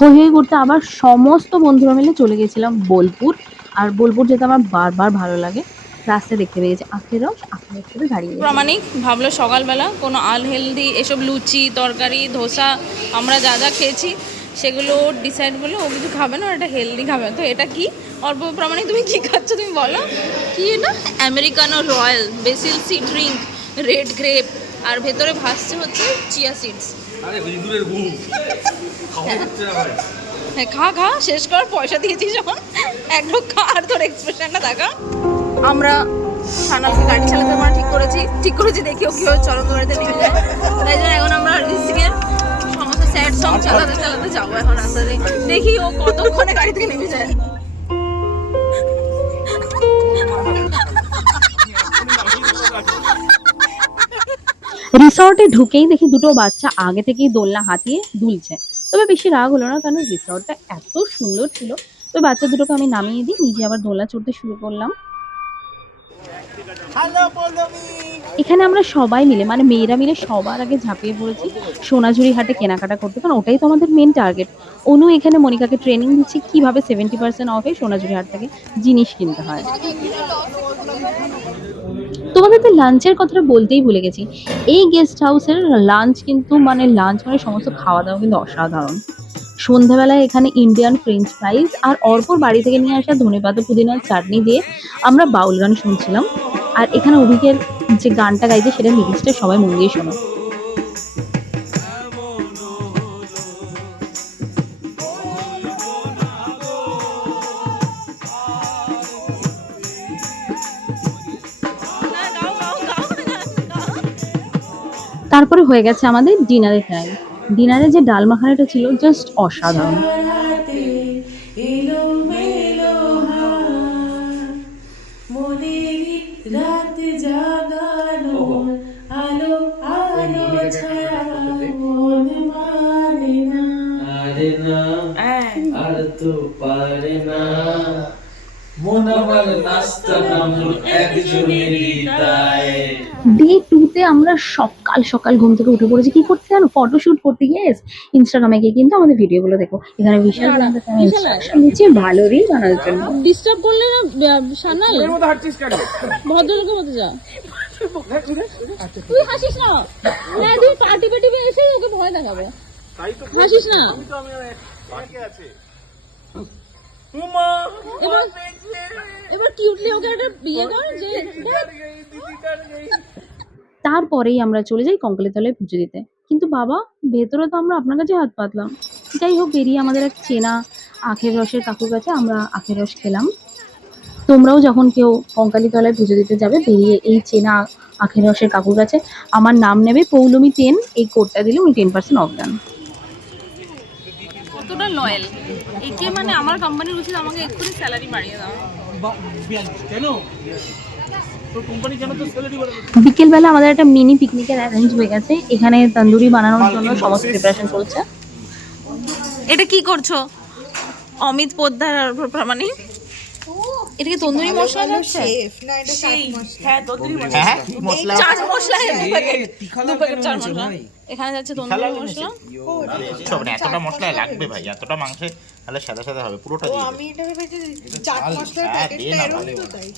হই হই করতে আবার সমস্ত বন্ধুরা মিলে চলে গেছিলাম বোলপুর। আর বোলপুর যেতে আমার বারবার ভালো লাগে। রাস্তায় দেখতে পেয়েছি আখের রস, আখের রস করে দাঁড়িয়ে গেছি। প্রামাণিক ভাবলো সকালবেলা কোনো আনহেলদি এসব লুচি তরকারি ধোসা আমরা যা যা খেয়েছি সেগুলো ডিসাইড করলো ও কিছু খাবে না, এটা হেলদি খাবে। তো এটা কি অল্প প্রামাণিক তুমি কি খাচ্ছ তুমি বলো? কি এটা? Americano royal basil seed drink, red grape, আর ভেতরে ভাসছে হচ্ছে চিয়া সিডস। হ্যাঁ খা খা, শেষ কর, পয়সা দিয়েছিস যখন একটু খা আর তোর এক্সপ্রেশনটা দেখা। আমরা সানালকে গাড়ি চালাতে আমরা ঠিক করেছি দেখি ও কীভাবে চরম গাড়িতে নেমে যায়। তাই জন্য এখন আমরা ঋষিকের সমস্ত স্যাড সং চালাতে চালাতে যাবো এখন রাস্তাতে, দেখি ও কতক্ষণে গাড়ি থেকে নেমে যায়। রিসর্টে ঢুকেই দেখি দুটো বাচ্চা আগে থেকেই দোলনা হাতিয়ে দুলছে। তবে বেশি রাগ হলো না, কারণ রিসর্টটা এত সুন্দর ছিল। ওই বাচ্চা দুটোকে আমি নামিয়ে দিই, নিজে আবার দোলনা চড়তে শুরু করলাম। এখানে আমরা সবাই মিলে মানে মেয়েরা মিলে সবার আগে ঝাঁপিয়ে পড়েছি সোনাঝুরি হাটে কেনাকাটা করতে, কারণ ওটাই তো আমাদের মেন টার্গেট। অনু এখানে মনিকাকে ট্রেনিং দিচ্ছি কিভাবে 70% অফে সোনাঝুরি হাট থেকে জিনিস কিনতে হয়। তোমাদের তো লাঞ্চের কথাটা বলতেই ভুলে গেছি। এই গেস্ট হাউসের লাঞ্চ কিন্তু লাঞ্চ মানে সমস্ত খাওয়া দাওয়া কিন্তু অসাধারণ। সন্ধ্যাবেলায় এখানে ইন্ডিয়ান ফ্রেঞ্চ ফ্রাইজ আর অর্পর বাড়ি থেকে নিয়ে আসা ধনেপাতা পুদিনার চাটনি দিয়ে আমরা বাউল গান শুনছিলাম। আর এখানে অভিকের যে গানটা গাইছে সেটা লিরিক্সটা সবাই মন দিয়ে শোনো। তারপরে হয়ে গেছে আমাদের ডিনারের টাইম। ডিনারে যে ডাল মাখানাটা ছিল জাস্ট অসাধারণ। ডে 2 তে আমরা সকাল সকাল ঘুম থেকে উঠে পড়েছি কি করতে জানো? ফটোশুট করতে গিয়ে ইনস্টাগ্রামে গিয়ে কিন্তু আমাদের ভিডিওগুলো দেখো। এখানে বিশাল ইনস্ট্রাকশন দিচ্ছি ভালো রিল বানানোর জন্য। ডিস্টার্ব করলে না সানাল, ভদ্রলোকের মতো যা। তুই হাসিস না, না তুই পার্টি পার্টি এসে ওকে ভয় দেখাবে, হাসিস না। এবার কিউটলি ওকে একটা বিয়ে কর যে। তারপরেই আমরা চলে যাই কঙ্কালীতলায় পুজো দিতে। কিন্তু বাবা ভেতরে তো আমরা আপনার কাছে হাত পাতলাম। যাই হোক, বেরিয়ে আমাদের এক চেনা আখের রসের কাকুর কাছে আমরা আখের রস খেলাম। তোমরাও যখন কেউ কঙ্কালীতলায় পুজো দিতে যাবে বেরিয়ে এই চেনা আখের রসের কাকুর কাছে আমার নাম নেবে পৌলমী 10, এই কোডটা দিলে উনি 10% অফ দেন। কতটা লয়াল একে, মানে আমার কোম্পানির উচিত আমাকে এক্ষুনি স্যালারি বাড়িয়ে দেওয়া। কেন বিকেলবেলা আমাদের একটা মিনি পিকনিকের অ্যারেঞ্জ হয়ে গেছে। এখানে তন্দুরি বানানোর জন্য সমস্ত প্রিপারেশন চলছে। এটা কি করছো অমিত পোদ্দার আর প্রামাণিক? এটা কি তন্দুরি মশলা যাচ্ছে? হ্যাঁ তন্দুরি মশলা, চাট মশলা, চাট মশলা এখানে যাচ্ছে তন্দুরি মশলা। সব না এতটা মশলা লাগবে ভাই, এতটা মাংসে তাহলে সাদা সাদা হবে পুরোটা দিয়ে। আমি এটা ভেবেছি চাট মশলার প্যাকেটটা এরকম তো তাই।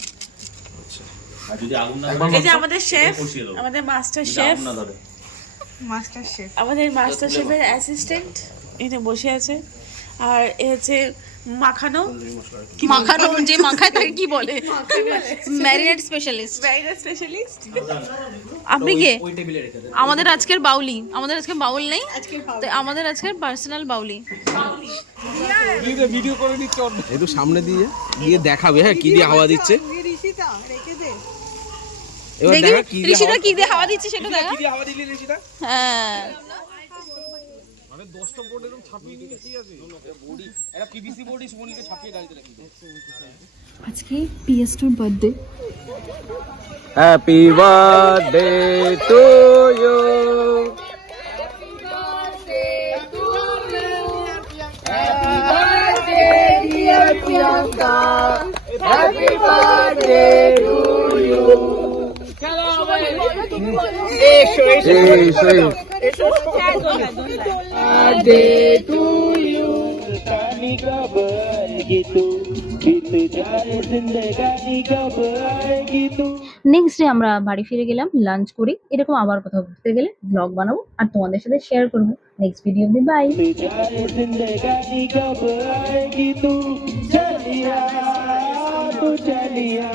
এই যে আমাদের শেফ, আমাদের মাস্টার শেফ, আমাদের মাস্টার শেফের অ্যাসিস্ট্যান্ট এটা বসে আছে। আর এ হচ্ছে মাখানো যে মাখায় তাকে কি বলে? Marinate specialist. আপনি কে? আমাদের আজকের বাউলি, আমাদের আজকে বাউল নেই, আমাদের আজকের পার্সোনাল বাউলি। ভিডিও করে দিচ্ছে একটু সামনে দিয়ে গিয়ে দেখাবে হ্যাঁ কি দিয়ে হাওয়া দিচ্ছে। দেখি ঋষিতা কি দিয়ে হাওয়া দিচ্ছে সেটা দেখা। হ্যাঁ মানে 10টা বোর্ড এরকম ছাপিয়ে দিতে কি আছে বডি, এটা পিভিসি বডি সুমনিকে ছাপিয়ে গাড়িতে রাখি। আজকে PS2 birthday. Happy birthday to you, happy birthday dear Priyanka, happy birthday to you. Birthday to you. जाएगी तू बीत जाए जिंदगानी कब आएगी तू নেক্সট ডে আমরা বাড়ি ফিরে গেলাম, লাঞ্চ করি। এরকম আবার কোথাও ঘুরতে গেলে ব্লগ বানাবো আর তোমাদের সাথে শেয়ার করবো। নেক্সট ভিডিও অব্দি বাই। बीत जाए जिंदगानी कब आएगी तू चलिया तू चलिया